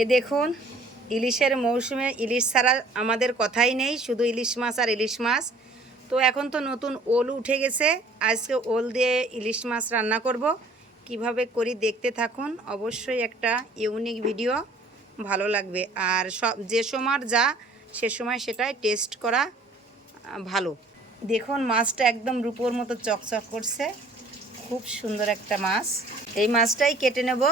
এ দেখুন, ইলিশের মৌসুমে ইলিশ ছাড়া আমাদের কথাই নেই, শুধু ইলিশ মাছ আর ইলিশ মাছ। তো এখন তো নতুন ওল উঠে গেছে, আজকে ওল দিয়ে ইলিশ মাছ রান্না করব। কীভাবে করি দেখতে থাকুন, অবশ্যই একটা ইউনিক ভিডিও, ভালো লাগবে। আর সব, যে সময় যা, সে সময় সেটাই টেস্ট করা, ভালো। দেখুন, মাছটা একদম রূপোর মতো চকচক করছে, খুব সুন্দর একটা মাছ। এই মাছটাই কেটে নেব।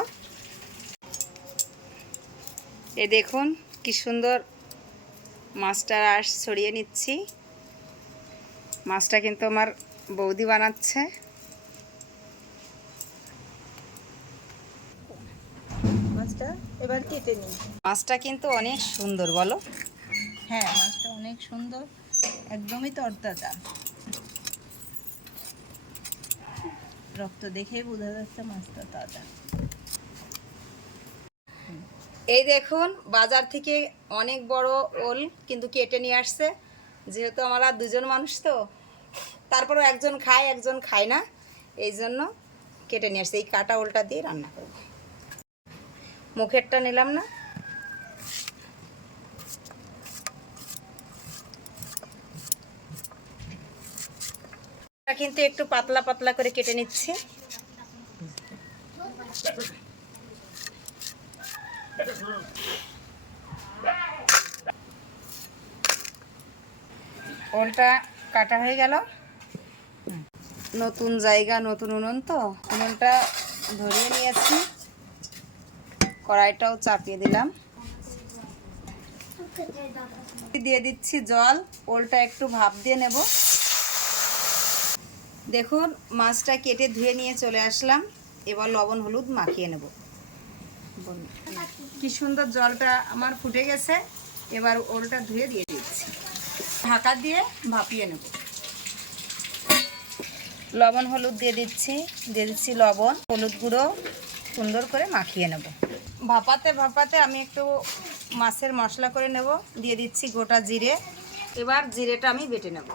এ দেখুন কি সুন্দর মাছটার আঁশ ছড়িয়ে নিচ্ছি। মাছটা কিন্তু আমার বৌদি বানাচ্ছে। মাছটা এবার কেটে নিই মাছটা কিন্তু অনেক সুন্দর বলো। হ্যাঁ মাছটা অনেক সুন্দর একদমই তরতাজা। রক্ত দেখে বোঝা যাচ্ছে মাছটা তাজা। এই দেখুন, বাজার থেকে অনেক বড় ওল কিন্তু কেটে নিয়ে আসছে। যেহেতু আমরা দুজন মানুষ তো, তারপরেও একজন খায় একজন খায় না। এই জন্য কেটে নিয়ে আসছে। এই কাটা ওলটা দিয়ে রান্না করব। মুখেরটা নিলাম না। কিন্তু একটু পাতলা পাতলা করে কেটে নিচ্ছি। ওলটা কাটা হয়ে গেল। নতুন জায়গা, নতুন উনুন তো। উনুনটা ধরিয়ে নিয়েছি। কড়াইটাও চাপিয়ে দিলাম। দিয়ে দিচ্ছি জল। ওলটা একটু ভাপ দিয়ে নেব। দেখুন, মাছটা কেটে ধুয়ে নিয়ে চলে আসলাম। এবার লবণ, হলুদ মাখিয়ে নেব। কি সুন্দর জলটা আমার ফুটে গেছে। এবার ওলটা ধুয়ে দিয়ে দিচ্ছি। ঢাকা দিয়ে ভাপিয়ে নেব। লবণ হলুদ দিয়ে দিচ্ছি। দিয়ে দিচ্ছি লবণ, হলুদ গুঁড়ো, সুন্দর করে মাখিয়ে নেব। ভাপাতে ভাপাতে আমি একটু মাছের মশলা করে নেব। দিয়ে দিচ্ছি গোটা জিরে। এবার জিরেটা আমি বেটে নেব।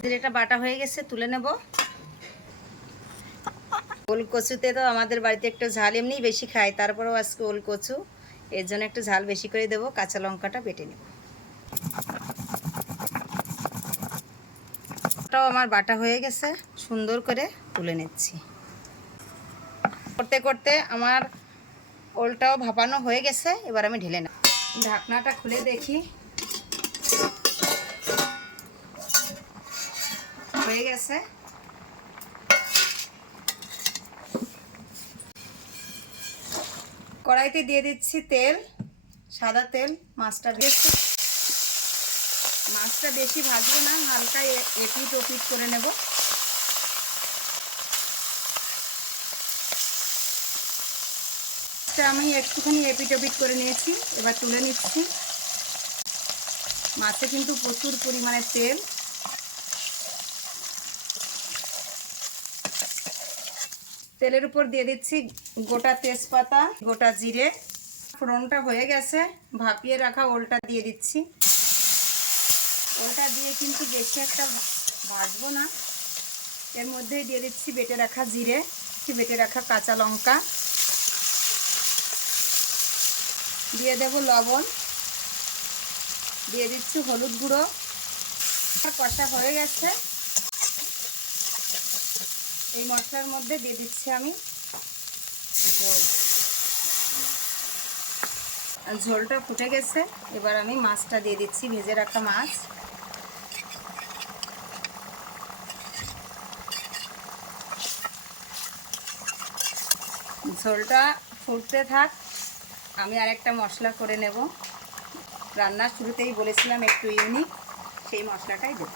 জিরেটা বাটা হয়ে গেছে তুলে নেব। ওল কচুতে তো আমাদের বাড়িতে একটু ঝাল এমনি বেশি খায়, তারপরেও আজকে ওল কচু এর জন্য একটু ঝাল বেশি করে দেবো, কাঁচা লঙ্কাটা বেটে নেব। ওটাও আমার বাটা হয়ে গেছে, সুন্দর করে তুলে নিচ্ছি। করতে করতে আমার ওলটাও ভাপানো হয়ে গেছে, এবার আমি ঢেলে নেব। ঢাকনাটা খুলে দেখি। হয়ে গেছে। কড়াইতে দিয়ে দিচ্ছি তেল, সাদা তেল, মাছটা দিয়েছি। মাছটা বেশি ভাজবে না, হালকা এপিট ওপিট করে নেব। আমি একটুখানি এপিট ওপিট করে নিয়েছি, এবার তুলে নিচ্ছি। মাছে কিন্তু প্রচুর পরিমাণে তেল। তেলের উপর দিয়ে দিচ্ছি গোটা তেজপাতা, গোটা জিরে। ফোড়নটা হয়ে গেছে, ভাপিয়ে রাখা ওলটা দিয়ে দিচ্ছি। ওলটা দিয়ে কিন্তু বেশি একটা ভাজবো না। এর মধ্যেই দিয়ে দিচ্ছি বেটে রাখা জিরে বেটে রাখা কাঁচা লঙ্কা। দিয়ে দেব লবণ। দিয়ে দিচ্ছি হলুদ গুঁড়ো। কষা হয়ে গেছে। এই মশলার মধ্যে দিয়ে দিচ্ছি আমি ঝোল। ঝোলটা ফুটে গেছে। এবার আমি মাছটা দিয়ে দিচ্ছি, ভেজে রাখা মাছ। ঝোলটা ফুটতে থাক, আমি আরেকটা মশলা করে নেব। রান্নার শুরুতেই বলেছিলাম একটু ইউনিক, সেই মশলাটাই দেব।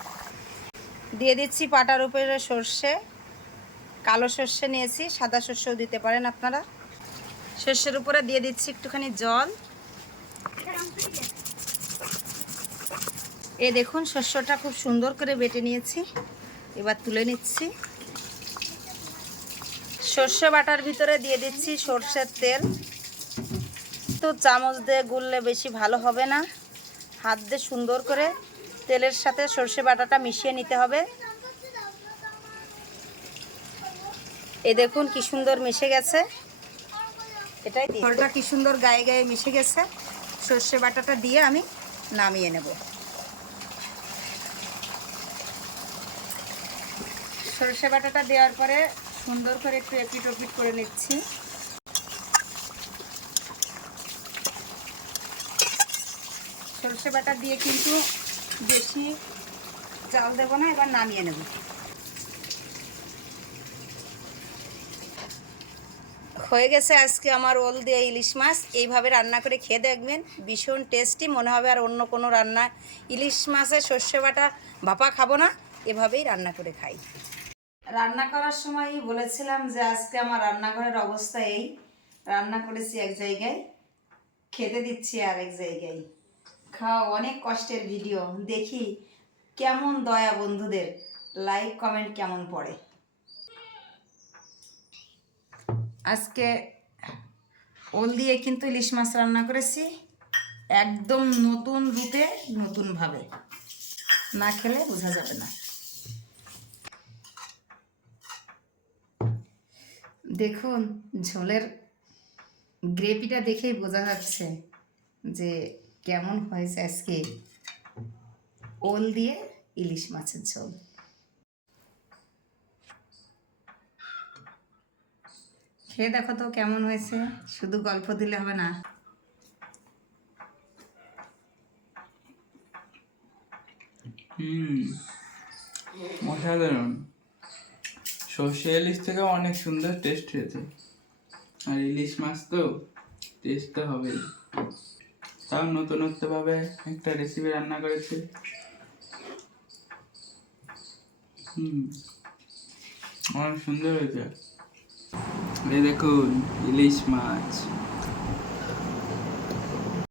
দিয়ে দিচ্ছি পাটার উপরে সর্ষে। কালো সর্ষে নিয়েছি, সাদা সর্ষেও দিতে পারেন আপনারা। সর্ষের উপরে দিয়ে দিচ্ছি একটুখানি জল। এ দেখুন শস্যটা খুব সুন্দর করে বেটে নিয়েছি। এবার তুলে নিচ্ছি। সর্ষে বাটার ভিতরে দিয়ে দিচ্ছি সর্ষের তেল। তো চামচ দিয়ে গুললে বেশি ভালো হবে না। হাত দিয়ে সুন্দর করে তেলের সাথে সর্ষে বাটাটা মিশিয়ে নিতে হবে। এই দেখুন কি সুন্দর মিশে গেছে। এটাই। ঝোলটা কি সুন্দর গায়ে গায়ে মিশে গেছে। সর্ষে বাটাটা দিয়ে আমি নামিয়ে নেব। সর্ষে বাটাটা দেওয়ার পরে সুন্দর করে একটু এপিট ওপিট করে নিচ্ছি। সর্ষে বাটা দিয়ে কিন্তু বেশি চাল দেবো না, এবার নামিয়ে নেব। হয়ে গেছে আজকে আমার ওল দিয়ে ইলিশ মাছ। এইভাবে রান্না করে খেয়ে দেখবেন, ভীষণ টেস্টি মনে হবে আর অন্য কোনো রান্না। ইলিশ মাছের সর্ষে বাটা, ভাপা খাব না, এভাবেই রান্না করে খাই। রান্না করার সময় বলেছিলাম যে আজকে আমার রান্নাঘরের অবস্থা এই। রান্না করেছি এক জায়গায়, খেতে দিচ্ছি আর এক জায়গায়। খাওয়া অনেক কষ্টের ভিডিও দেখি কেমন দয়া বন্ধুদের লাইক কমেন্ট কেমন পড়ে। আজকে ওল দিয়ে কিন্তু ইলিশ মাছ রান্না করেছি। একদম নতুন রূপে নতুনভাবে না খেলে বোঝা যাবে না। দেখুন, ঝোলের গ্রেভিটা দেখেই বোঝা যাচ্ছে যে কেমন হয়েছে আজকে ওল দিয়ে ইলিশ মাছের ঝোল। খেয়ে দেখো তো কেমন হয়েছে। শুধু গল্প দিলে হবে না। হুম, অসাধারণ। সর্ষে ইলিশ থেকে অনেক সুন্দর টেস্ট হয়েছে। আর ইলিশ মাছ তো টেস্ট তো হবেই। তাও নতুনত্বভাবে একটা রেসিপি রান্না করেছে। হুম, অনেক সুন্দর হয়েছে। দেখুন ইলিশ মাছ